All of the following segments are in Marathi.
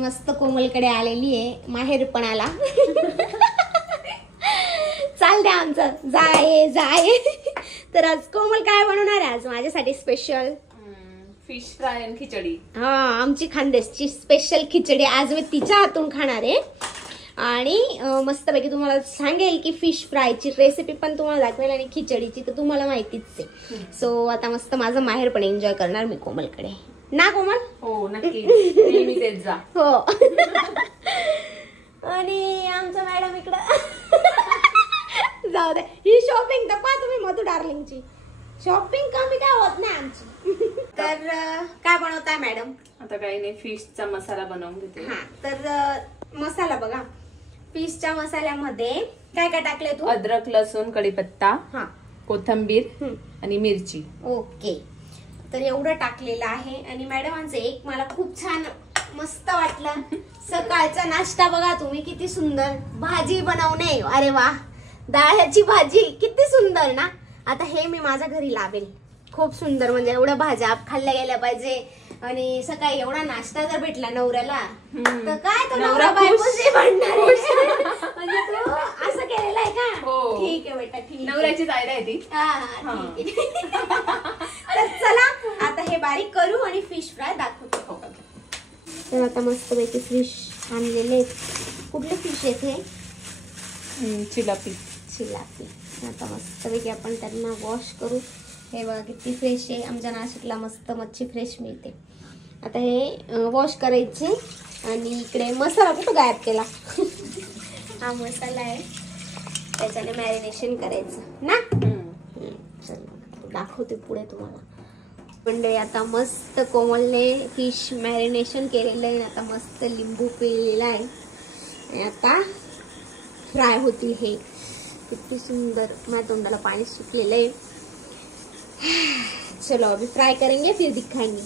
मस्त कोमलकडे आलेली आहे माहेरपणाला. चाल द्या आमचं जाय. तर आज कोमल काय बनवणार आहे आज माझ्यासाठी स्पेशल? फिश फ्राय आणि खिचडी. हा, आमची खानदेशची स्पेशल खिचडी आज मी तिच्या हातून खाणार आहे. आणि मस्तपैकी तुम्हाला सांगेल की फिश फ्रायची रेसिपी पण तुम्हाला दाखवेल आणि खिचडीची तर तुम्हाला माहितीच आहे. सो आता मस्त माझं माहेरपण एन्जॉय करणार मी कोमलकडे ना. कोमल हो नक्की, नेहमी तेच जा. हो. आणि आमचं मॅडम इकडं जाऊ दे. ही शॉपिंग तर पहा तुम्ही मधू डार्लिंगची शॉपिंग कमी काय होत नाही आमची. तर काय बनवताय मॅडम? आता काही नाही, फिशचा मसाला बनवून घेते. हा, तर मसाला बघा. फिशच्या मसाल्यामध्ये काय काय टाकले तू? अद्रक, लसूण, कढीपत्ता, हा, कोथिंबीर आणि मिरची. ओके. तर एवढं टाकलेलं आहे. आणि मॅडमांचं एक मला खूप छान मस्त वाटलं. सकाळचा नाश्ता बघा तुम्ही, किती सुंदर भाजी बनवणे. अरे वा, डाळ्याची भाजी किती सुंदर ना. आता हे मी माझ्या घरी लावेल. खूप सुंदर, म्हणजे एवढ्या भाज्या खाल्ल्या गेल्या पाहिजे. आणि सकाळी एवढा नाश्ता जर भेटला नवऱ्याला तर काय तो नवरा बायकोशी भांडणार आहे. म्हणजे तू असं केलेलं आहे का? हो. ठीक आहे बेटा, ठीक. नवऱ्याचीच आयडिया आहे ती. ठीक आहे. तर चला आता हे बारीक करू आणि फिश फ्राय दाखवतो. तर आता मस्त पैकी फिश आणलेले. कुठले फिश आहेत हे? चिलापी. आता मस्त पैकी आपण त्यांना वॉश करू. हे बघा किती फ्रेश आहे. आमच्या नाशिकला मस्त मच्छी फ्रेश मिळते. आता हे वॉश करायचे. आणि इकडे मसाला कुठं गायब केला? हा मसाला आहे, त्याच्याने मॅरिनेशन करायचं ना. चल दाखवते पुढे तुम्हाला. मंडळी आता मस्त कोमलने फिश मॅरिनेशन केलेलं आहे. आता मस्त लिंबू पिळलेला आहे आणि आता फ्राय होतील. हे किती सुंदर, माझ्या तोंडाला पाणी सुटलेलं आहे. चलो अभी फ्राय करेंगे फिर दिखाएंगे.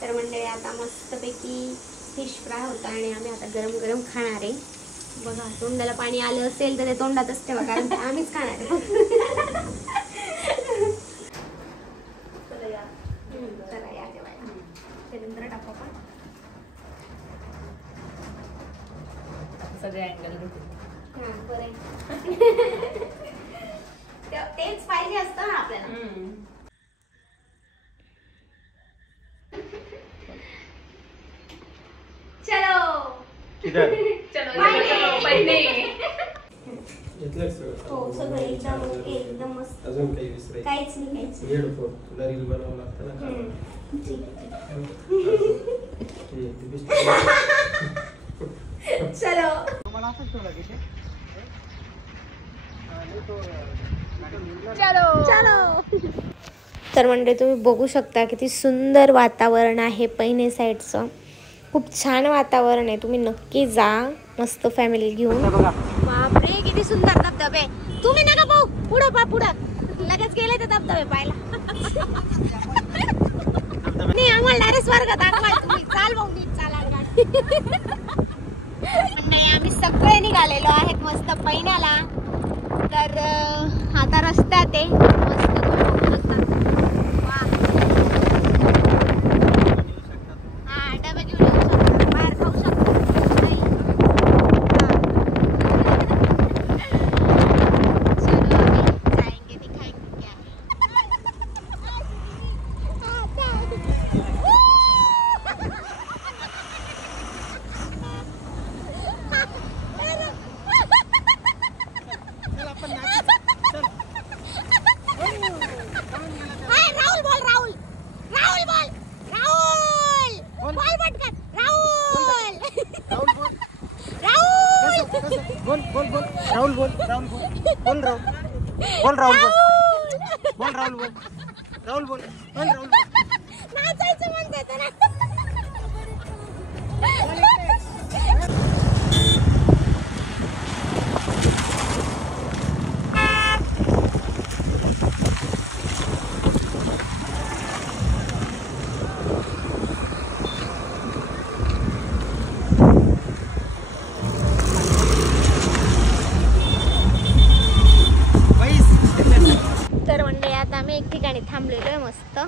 तर मंडळी आता मस्तपैकी फिश फ्राय होता आणि आम्ही आता गरम गरम खाणार आहे. बघा तोंडाला पाणी आलं असेल तर ते तोंडातच ठेवा, कारण ते आम्हीच खाणार आहे. सगळे अँगल घेते. तेच पाहिजे असतं ना आपल्याला. चलो चलो पहिले. हो सगळं एकदम ओके, एकदम मस्त. अजून काही विसरायचं काहीच नाही. हेडफोन तुला रील बनावं लागतं ना. चलो चलो. तर म्हणजे तुम्ही बघू शकता किती सुंदर वातावरण आहे पैने साईडचं. खूप छान वातावरण आहे. तुम्ही नक्की जा मस्त फॅमिली घेऊन. बापरे किती सुंदर धबधबे. तुम्ही नका पाहू, पुढं पा, पुढं लगेच गेले ते धबधबे पाहायला. नाही आम्हाला डायरेक्ट स्वर्ग दाखवाय तुम्ही. चाल भाऊ नीट चाला. नाही आम्ही सगळे निघालेलो आहेत मस्त पैण्याला. तर आता रस्त्यात आहे मस्त. तुम्ही बघू शकता. हा डबे घेऊन येऊ शकता, बाहेर खाऊ शकता. चलो अभी जाएंगे, दिखाएंगे क्या है. राहुल नाचायचं म्हणते ना. तर म्हणजे आता आम्ही एक ठिकाणी थांबलेलो आहे मस्त.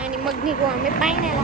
आणि मग निघू आम्ही पायण्याला.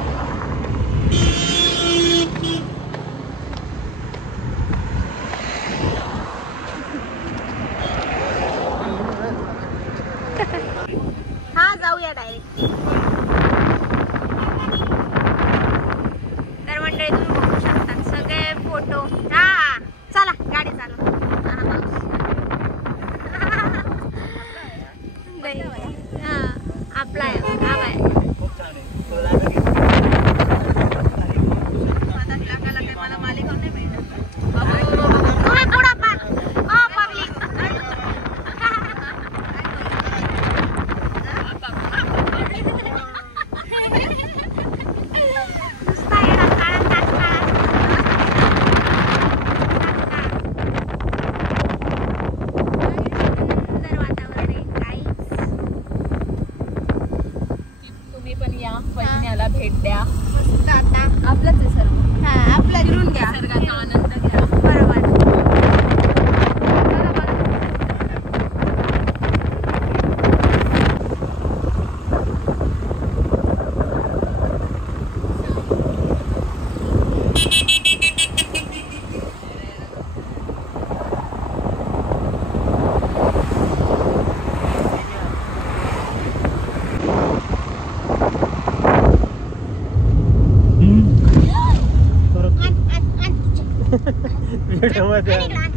व्हिडिओमध्ये आणि इकडं आण.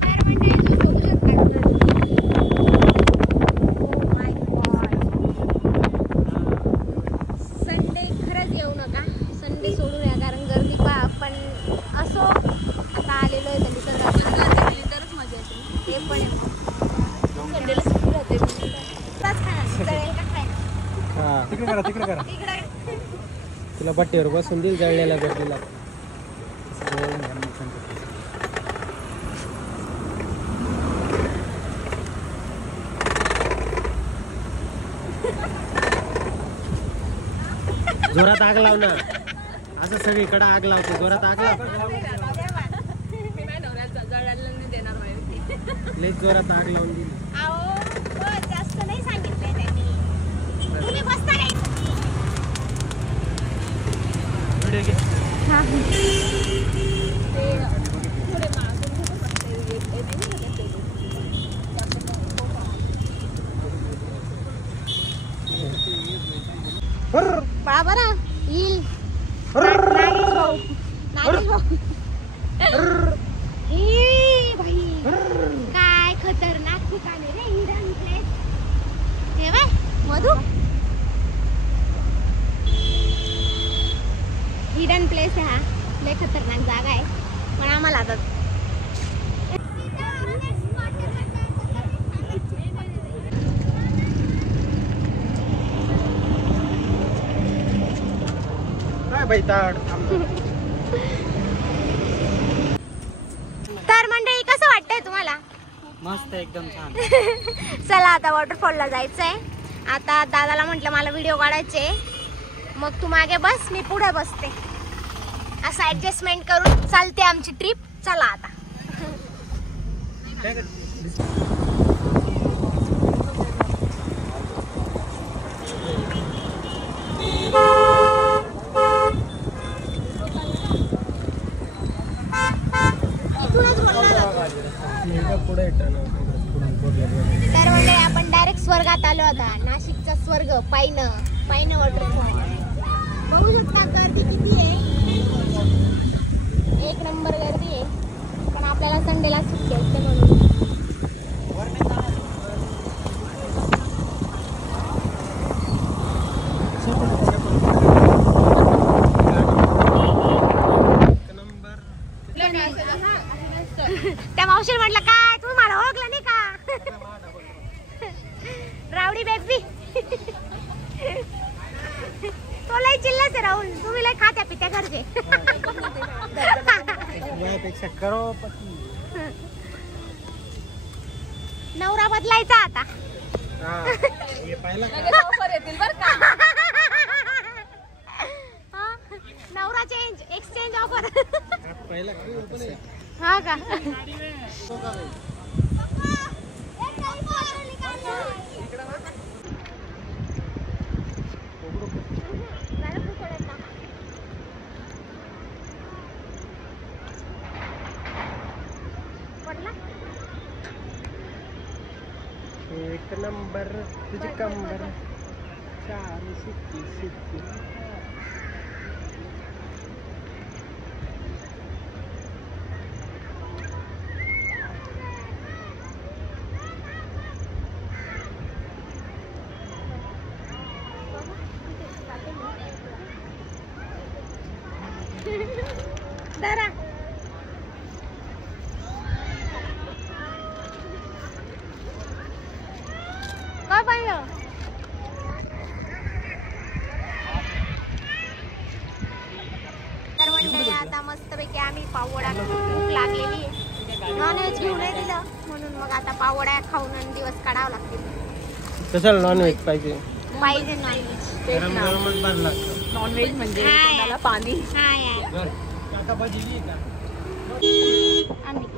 तर म्हणजे जो बघू शकता संडे खरंच येऊ नका. संडे सोडून या, कारण गर्दी पहा. पण असो, आता आलेलो आहे तर निसर्गात तरच मजा येते. ते पण आहे. संडेला सुट्टी राहते. ताच खाणार, जळेल का खायला? हा तिकडे करा इकडं तुला पट्टीवर बसून देईल जळलेला गर्दीला. जोरात आग लाव ना. असं सगळीकडे आग लावतो. जोरात आग लाव. लई जोरात आग लावून दिली. अहो, हो, जास्त नाही सांगितलंय त्यांनी. तुम्ही बसता का इथं? व्हिडिओ घे. हा. पळा बरं येईल. नागेश भाऊ. ए बाई, काय खतरनाक ठिकाण आहे रे हिडन प्लेस. हे बाय मधू, हिडन प्लेस आहे हा. लय खतरनाक जागा आहे. पण आम्हाला आता काय बाई ताड. तर मंडळी कसं वाटतंय तुम्हाला? मस्त एकदम छान. चला आता वॉटरफॉलला जायचंय. आता दादाला म्हटलं मला व्हिडिओ काढायचे, मग तू मागे बस, मी पुढे बसते. असं ऍडजस्टमेंट करून चालते आमची ट्रिप. चला आता. पुढे तर म्हणजे आपण डायरेक्ट स्वर्गात आलो आता. नाशिकचा स्वर्ग पायन वॉटरफॉल. बघू शकता गर्दी किती आहे. एक नंबर गर्दी आहे. पण आपल्याला संडेला सुट्टी असते म्हणून. त्या मावशीने म्हटलं काय तुम्ही मला ओळखलं नाही का? Rowdy baby. तो लय चिल्लाच आहे राहुल. तुम्ही लय खात्या पित्या घरचे. यापेक्षा करोडपती. नवरा बदलायचा आता. हे पाहिलं का? हा, नवरा चेंज, एक्सचेंज ऑफर. पाहिलं का? हा का? एक नंबर तुझी कंबर. चार शिट्टी शिट्टी. धरा. काय पाहिलं? तर मंडळी आता मस्तपैकी आम्ही पाववडा, भूक लागलेली आहे. नॉनव्हेज घेऊन नाही दिलं म्हणून मग आता पाववड्या खाऊन आणि दिवस काढावं लागतील. कशाला नॉनव्हेज पाहिजे? पाहिजे नॉनव्हेज. गरम गरमच बरं लागतं. नॉनव्हेज म्हणजे तोंडाला पाणी. हा यार. काका भाजी घे का? आम्ही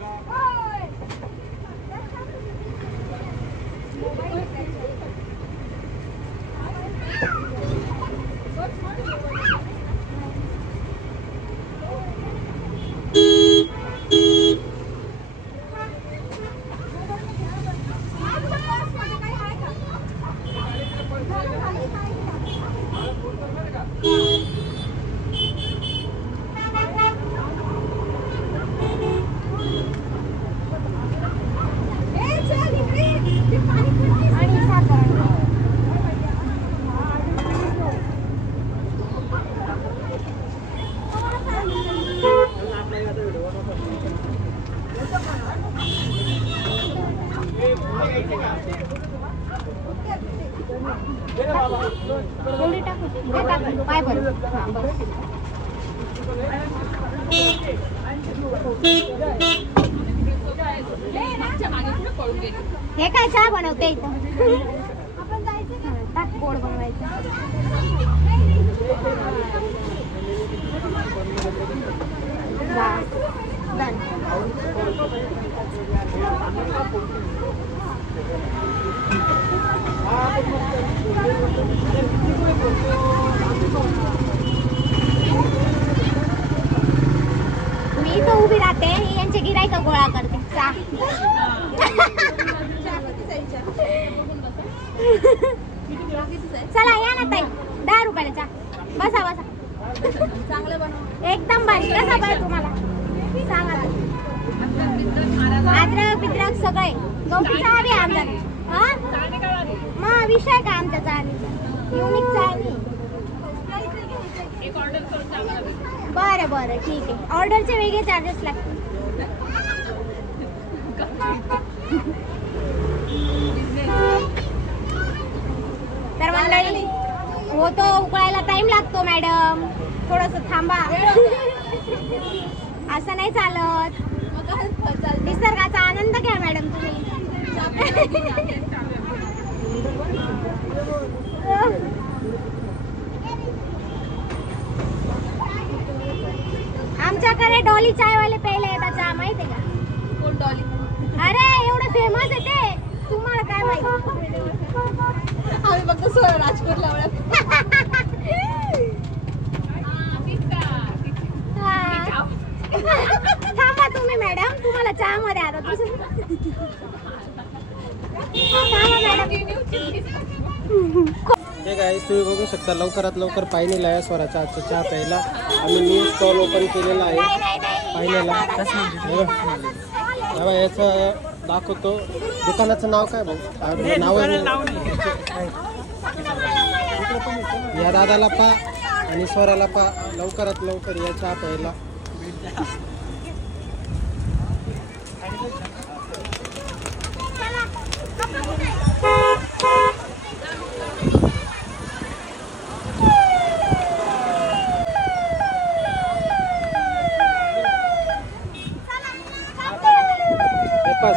एवढी टाकू हे टाकू पाय बरं हा बस. हे काय चहा बनवते इथं टाक गोड बनवायचं. मी इथं उभी राहते यांचे गिराईक गोळा करते. चला या ना ताई 10 रुपयाला चहा. बसा बसा. चांगलं बनव एकदम भारी. कसा पाहिजे तुम्हाला सांगा. अद्रक बिद्रक सगळे गवठी चहा बी आमच्याकडे. हा मग विषय का आमच्या चहाचा युनिक चहा. बरं बरं ठीक आहे. ऑर्डरचे वेगळे चार्जेस लागतील. तर मंडळी हो तो उकळायला टाइम लागतो मॅडम. थोडस थांबा. असं नाही चालत. निसर्गाचा आनंद घ्या मॅडम तुम्ही. आमच्याकडे डॉली चायवाले प्यायला येतात चहा माहितीये का? कोण डॉली? अरे एवढं फेमस आहे ते. तुम्हाला काय माहिती? आम्ही फक्त राजकोट लावला. थांबा तुम्ही मॅडम. तुम्हाला चहा मध्ये आता हे काय तुम्ही बघू शकता लवकरात लवकर पाहिलेला आहे स्वराचा आजचा चहा प्यायला. आम्ही न्यू स्टॉल ओपन केलेला आहे पाहिलेला. याचं दाखवतो. दुकानाचं नाव काय भाऊ? नाव या दादाला पा आणि स्वराला पा लवकरात लवकर या चहा प्यायला.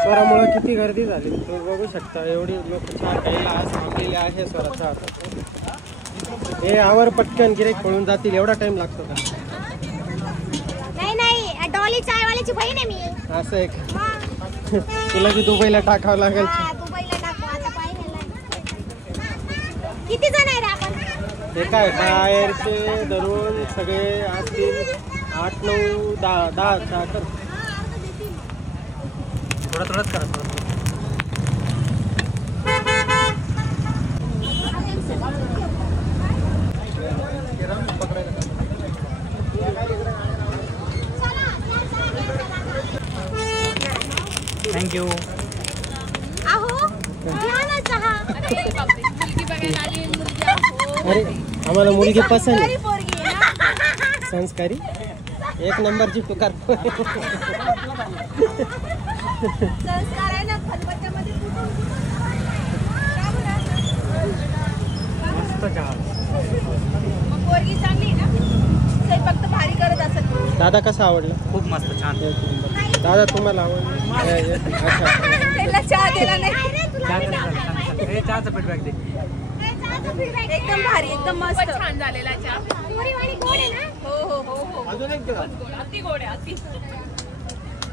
स्वरामुळे किती गर्दी झाली तुम्ही बघू शकता. एवढी लोक चहा प्यायला आज थांबलेले आहे स्वराचा. हे आवर पटकन गिरेक पळून जातील. एवढा टाइम लागतो का? नाही डॉली चायवाल्याची बहीण आहे मी. असं एक तुला बी दुबईला टाकावं लागेल. दुबईला टाकू आता पाहिजे. किती जण आहे रे आपण? हे काय बाहेरचे धरून सगळे असतील 8 9 10 चहा कर. थोडंच करा. थँक्यू. अहो चहा. अरे आम्हाला मुलगी पसंत आहे. संस्कारी एक नंबरची पुकार. फक्त भारी करत असत. दादा कसा आवडला? खूप मस्त छान. दादा तुम्हाला आवडलं? अच्छा चहा दिला नाही. चहाचं फीडबॅक दे. एकदम भारी एकदम मस्त छान झालेला चहा. अति गोड आहे अति.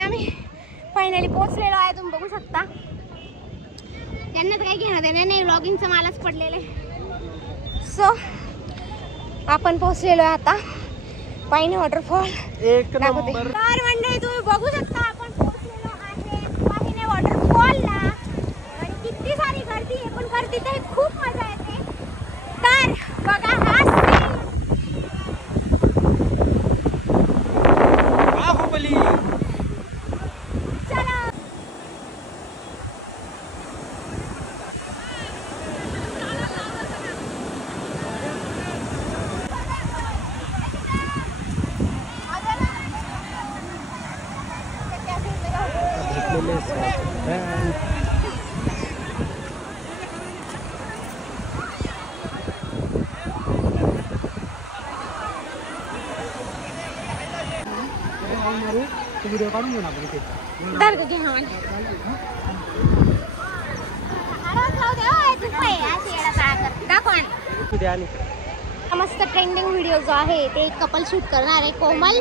आम्ही फायनली पोहोचलेलो आहे. तुम्ही बघू शकता. त्यांना तर काही घेणं देणं नाही. व्लॉगिंगचं मालच पडलेलं आहे. सो आपण पोहोचलेलो आहे आता पायने वॉटरफॉल. एक नंबर. तर मंडळी तुम्ही बघू शकता आपण पोहोचलेलो आहे पायने वॉटरफॉलला. आणि किती सारी गर्दी आहे पण गर्दीत खूप मजा येते. तर बघा हा व्हिडिओ काढून घेऊ ना आपण इथे. धर गं, घे हा वाला. दाखव आणि. किती आणि मस्त ट्रेंडिंग व्हिडिओ जो आहे ते कपल शूट करणार आहे, कोमल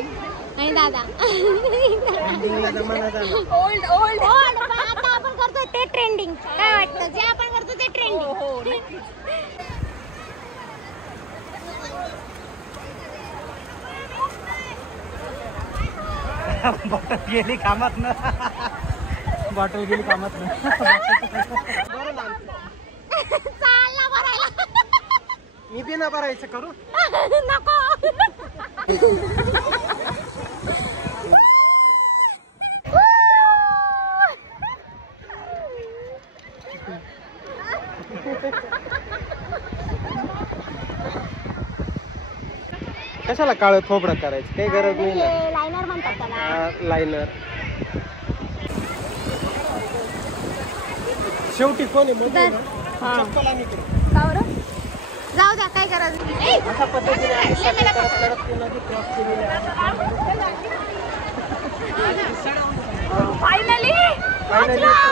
आणि दादा. ट्रेंडिंगला जमाना झाला. ओल्ड ओल्ड आता आपण करतोय ते ट्रेंडिंग. काय वाटतं, जे आपण करतो ते ट्रेंडिंग. बॉटल गेली कामात ना. बॉटल गेली कामात ना. चालला भरायला. मी बिना भरायचं करू. नको. कशाला काळं खोबरं करायचं, काही गरज नाही ना. लायनर म्हणतात त्याला. लायनर शेवटी कोणी चप्पल आणि करू. जाऊ द्या, काय गरज नाही. अशा पद्धतीने आम्ही सगळे करत करत ती नदी क्रॉस केलेली आहे.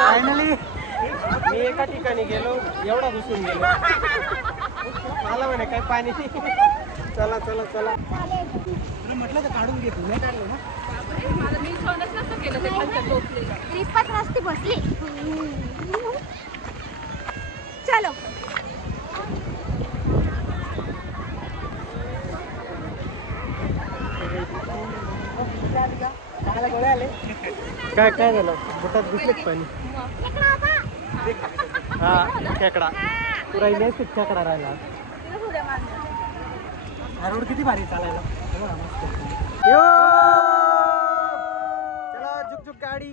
फायनली मी एका ठिकाणी गेलो, एवढा घुसून गेलो. मला म्हणे काय पाणी नाही. चला चला चला. म्हटलं तर काढून घे तू. नाही काढलं ना. ट्रिपच नसती बसली. चलो. काय काय झालं, बुटात दिसले पाणी. हा खेकडा तू राहिली असते, खेकडा राहिला. हा रोड किती भारी चालायला. यो चला झुक झुक गाडी.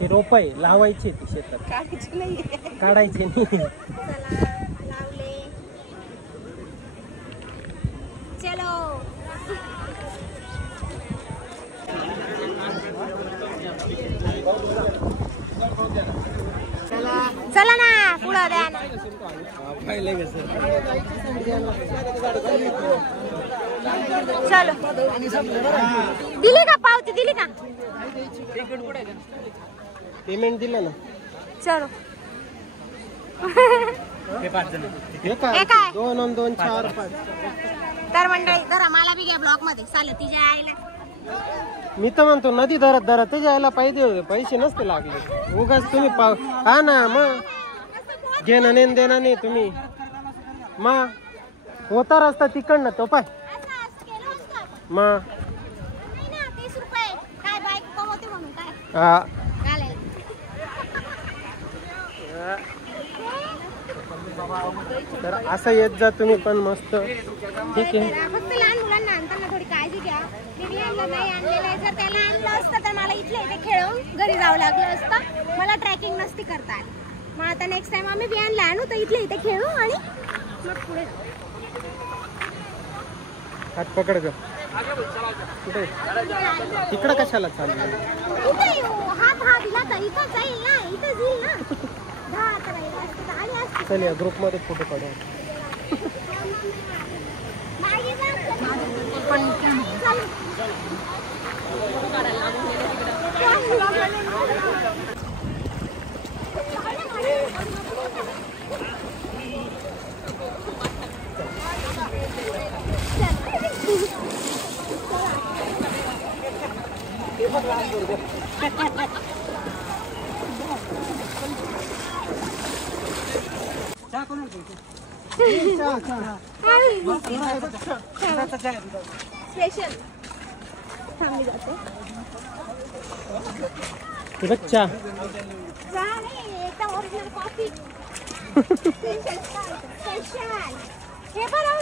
ते रोप आहे, लावायचे ते शेतात, काढायचे नाही. लावले. चलो. चला ना, पुढं द्या ना. चलो. दिली का पावती, दिली का? पेमेंट दिलं ना. चलो. हे 5 जण. हे काय हे काय? 2 आणि 2 4 5. तर मंडळी जरा मला बी घ्या ब्लॉक मध्ये. चालेल, तिच्या आईला. मी तर म्हणतो नदी धरत धरत ते जायला पाहिजे होते, पैसे नसते लागले. उगाच तुम्ही हा ना, मग घेणं नेन देणं नाही तुम्ही. मग होता रस्ता तिकडनं तो पाय. मग 30 रुपये काय बाईक कमवते म्हणून काय. हा चालेल. तर असं येत जा तुम्ही पण मस्त. ठीक आहे. फक्त लहान मुलांना आणताना थोडी काळजी घ्या. मी यांना नाही आणलेलं आहे. जर त्याला आणलं असतं तर मला इथल्या इथे खेळून घरी जावं लागलं असतं. मला ट्रॅकिंग नसती करता आली. मग आता नेक्स्ट टाइम आम्ही बियाणला आणू तर इथल्या इथे खेळू आणि मग पुढे जाऊ. हात पकड ग. कुठे तिकडं कशाला चाललं. इथे येऊ. हात हा दिला तर इथं जाईल ना, इथं जाईल ना. हात राहिला असतं तर आली असती. चल या ग्रुप मध्ये फोटो काढू. मागे जा. पण चल. चहा कोणाला घ्यायचं? स्पेशल. थांबली जाते. बच्चा जा रे, एकदम ओरिजिनल कॉफी. स्पेशल. हे बरं.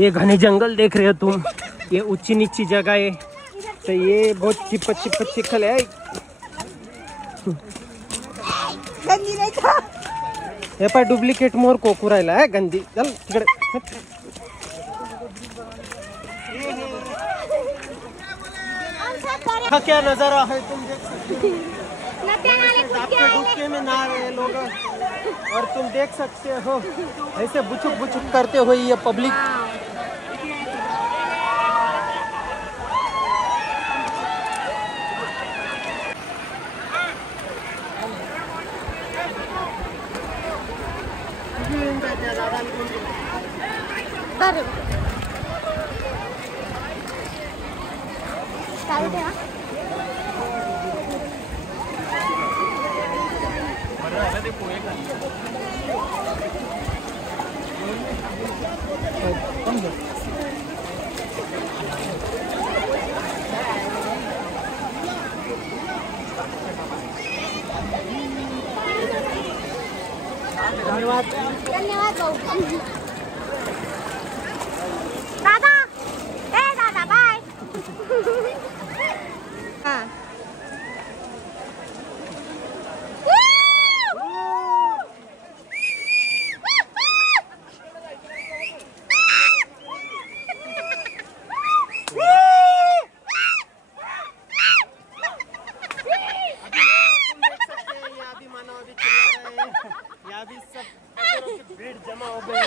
ये घने जंगल देख रहे हो तुम, ये ऊंची नीची जगह है, तो ये बहुत चिपच चिखल है. हे पाय डुप्लिकेट मोर कोकू राहिला आहे गंदी. चल तिकडे. का क्या नजारा है तुम देख सकते हो। आपके डुबके में नहा रहे लोग और तुम देख सकते हो ऐसे बुचुक बुचुक करते हुए ये पब्लिक। धन्यवाद धन्यवाद भाऊ. दादा ए दादा बाय. हा जमा हो गए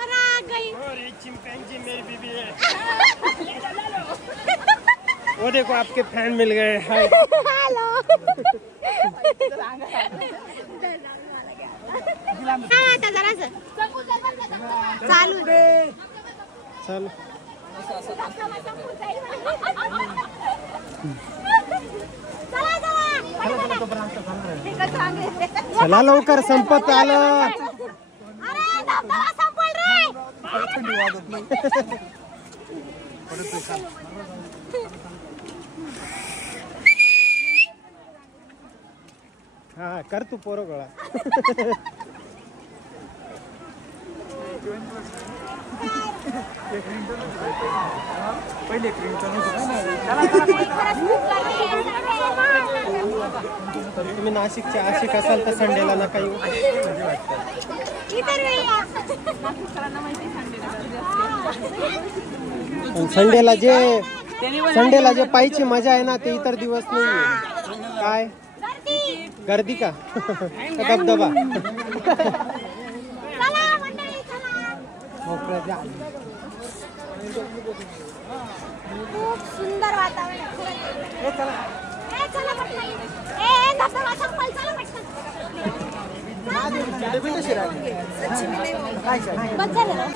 अरे आ गई. और ये चिंपैंजी मेरी बीबी है. वो देखो आपके फैन मिल गए. Hi hello. आता जरा चालू चल चला लवकर संपत आलं. अरे धबधबा संपल रे. हा कर तू पोरं गोळा. पहिले तर तुम्ही नाशिकचे आशिक असाल तर संडेला नका येऊ. संडेला जे पायची मजा आहे ना ते इतर दिवस नाही. काय गर्दी का धबधबा खूप सुंदर वातावरण. चला पटकन. धबधबा संपल. चला पटकन. बस झालं ना.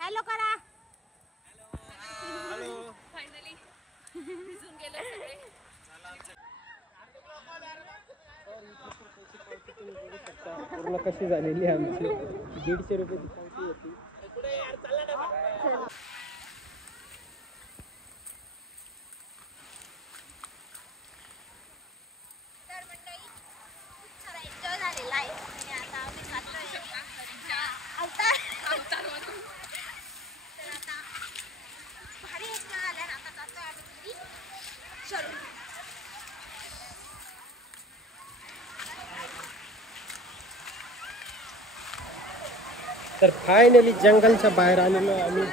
हॅलो करा. पूर्ण कशी झालेली आहे आमची 150 रुपयाची पावती होती. तर फायनली जंगलच्या बाहेर आलेलो आम्ही.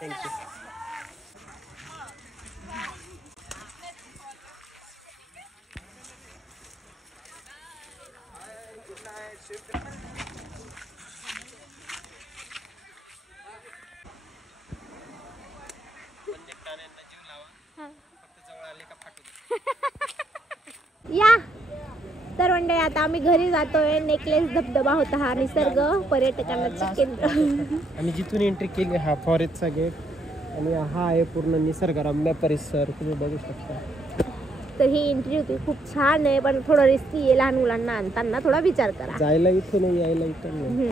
थँक्यू. या तर मंडळी आता आम्ही घरी जातोय. नेकलेस धबधबा होता हा निसर्ग पर्यटकांचे केंद्र. आम्ही जिथून एंट्री केली हा फॉरेस्टचा गेट आणि हा आहे पूर्ण निसर्गरम्य परिसर तुम्ही बघू शकता. तर ही एंट्री होती खूप छान आहे पण थोडं रिस्की आहे. लहान मुलांना आणताना थोडा विचार करा. जायला इथून नाही यायला इथून नाही.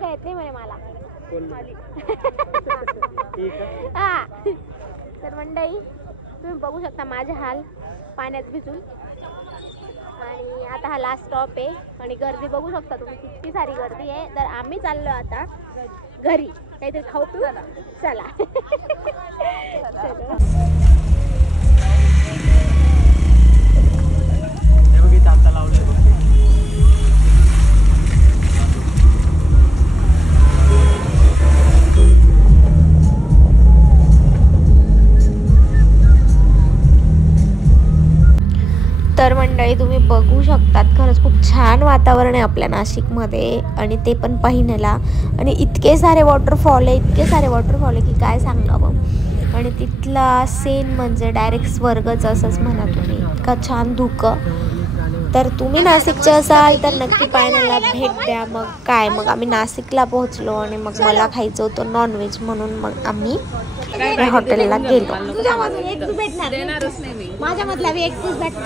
काय ते म्हणे मला हा. तर मंडळी तुम्ही बघू शकता माझे हाल पाण्यात भिजून. आणि आता हा लास्ट स्टॉप आहे आणि गर्दी बघू शकता तुम्ही किती सारी गर्दी आहे. तर आम्ही चाललो आता घरी काहीतरी खाऊ पिऊ. चला तर मंडळी तुम्ही बघू शकतात खरंच खूप छान वातावरण आहे आपल्या नाशिकमध्ये आणि ते पण पहिण्याला. आणि इतके सारे वॉटरफॉल आहे की काय सांगावं. आणि तिथला सीन म्हणजे डायरेक्ट स्वर्गच असंच म्हणा तुम्ही. इतका छान धुकं. तर तुम्ही नाशिकचे असाल तर नक्की पाहण्याला भेट द्या. मग आम्ही नाशिकला पोहोचलो आणि मग मला खायचं होतं नॉनव्हेज म्हणून मग आम्ही या हॉटेलला गेलो. तुझ्यामधून एक तू भेटणार माझ्या मधला एक तूच भेटणार.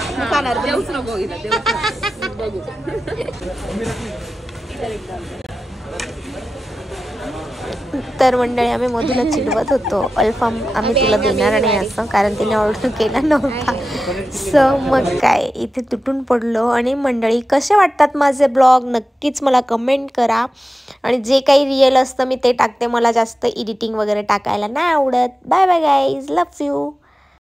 तर मंडळी आम्ही मधूला चिडवत होतो अल्फाम आम्ही तुला देणार नाही असं, कारण तिने ऑर्डर केला नव्हता. सो मग काय इथे तुटून पडलो. आणि मंडळी कसे वाटतात माझे ब्लॉग नक्कीच मला कमेंट करा. आणि जे काही रिअल असतं मी ते टाकते. मला जास्त एडिटिंग वगैरे टाकायला नाही आवडत. Bye bye guys, love you.